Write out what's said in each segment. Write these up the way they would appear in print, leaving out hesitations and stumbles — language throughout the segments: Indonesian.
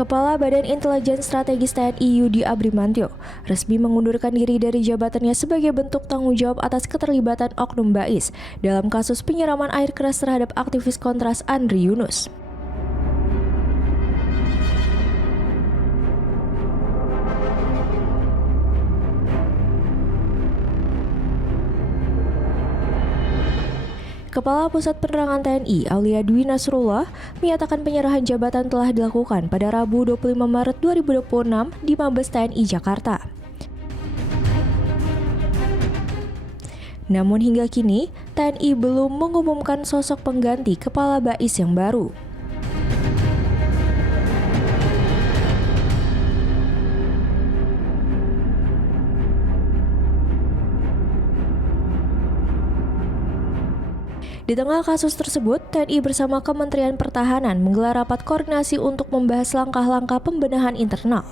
Kepala Badan Intelijen Strategis TNI Yudi Abrimantio resmi mengundurkan diri dari jabatannya sebagai bentuk tanggung jawab atas keterlibatan Oknum Bais dalam kasus penyiraman air keras terhadap aktivis Kontras Andri Yunus. Kepala Pusat Penerangan TNI Aulia Dwi Nasrullah menyatakan penyerahan jabatan telah dilakukan pada Rabu 25 Maret 2026 di Mabes TNI Jakarta. Namun hingga kini, TNI belum mengumumkan sosok pengganti Kepala Bais yang baru. Di tengah kasus tersebut, TNI bersama Kementerian Pertahanan menggelar rapat koordinasi untuk membahas langkah-langkah pembenahan internal.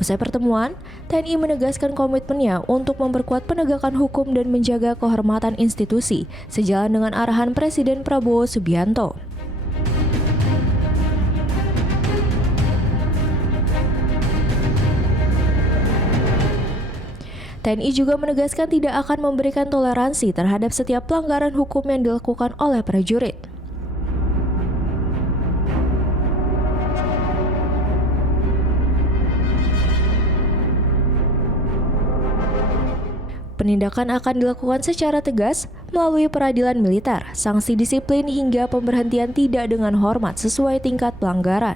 Usai pertemuan, TNI menegaskan komitmennya untuk memperkuat penegakan hukum dan menjaga kehormatan institusi, sejalan dengan arahan Presiden Prabowo Subianto. TNI juga menegaskan tidak akan memberikan toleransi terhadap setiap pelanggaran hukum yang dilakukan oleh prajurit. Penindakan akan dilakukan secara tegas melalui peradilan militer, sanksi disiplin hingga pemberhentian tidak dengan hormat sesuai tingkat pelanggaran.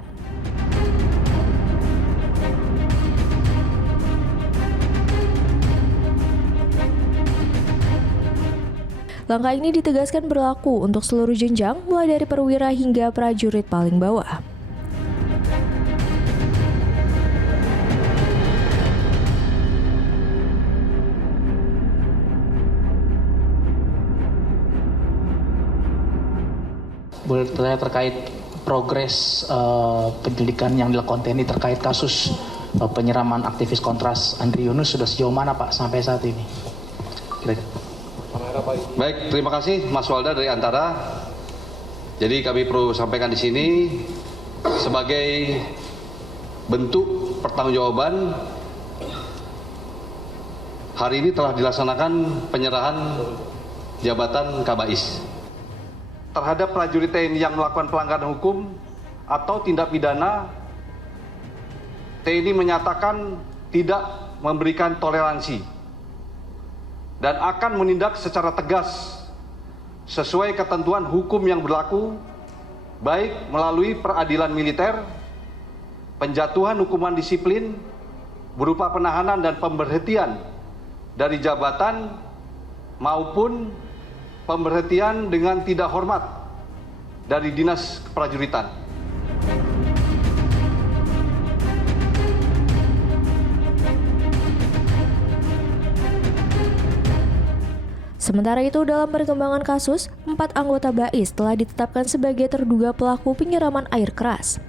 Langkah ini ditegaskan berlaku untuk seluruh jenjang, mulai dari perwira hingga prajurit paling bawah. Bertanya terkait progres penyelidikan yang dilakukan TNI terkait kasus penyiraman aktivis Kontras Andri Yunus sudah sejauh mana Pak sampai saat ini? Kira-kira. Baik, terima kasih Mas Walda dari Antara. Jadi kami perlu sampaikan di sini sebagai bentuk pertanggungjawaban, hari ini telah dilaksanakan penyerahan jabatan Kabais terhadap prajurit TNI yang melakukan pelanggaran hukum atau tindak pidana. TNI menyatakan tidak memberikan toleransi dan akan menindak secara tegas sesuai ketentuan hukum yang berlaku, baik melalui peradilan militer, penjatuhan hukuman disiplin berupa penahanan dan pemberhentian dari jabatan, maupun pemberhentian dengan tidak hormat dari Dinas Keprajuritan. Sementara itu, dalam perkembangan kasus, 4 anggota Bais telah ditetapkan sebagai terduga pelaku penyiraman air keras.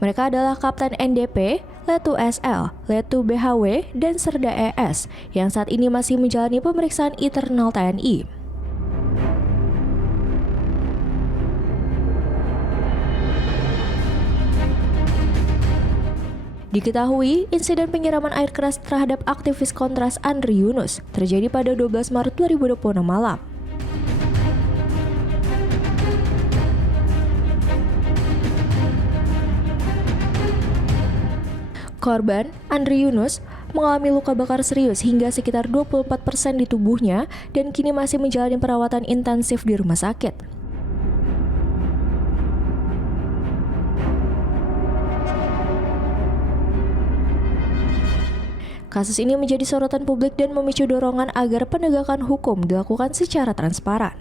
Mereka adalah Kapten NDP, Letu SL, Letu BHW, dan Serda ES yang saat ini masih menjalani pemeriksaan internal TNI. Diketahui, insiden penyiraman air keras terhadap aktivis Kontras Andri Yunus terjadi pada 12 Maret 2026 malam. Korban, Andri Yunus, mengalami luka bakar serius hingga sekitar 24% di tubuhnya dan kini masih menjalani perawatan intensif di rumah sakit. Kasus ini menjadi sorotan publik dan memicu dorongan agar penegakan hukum dilakukan secara transparan.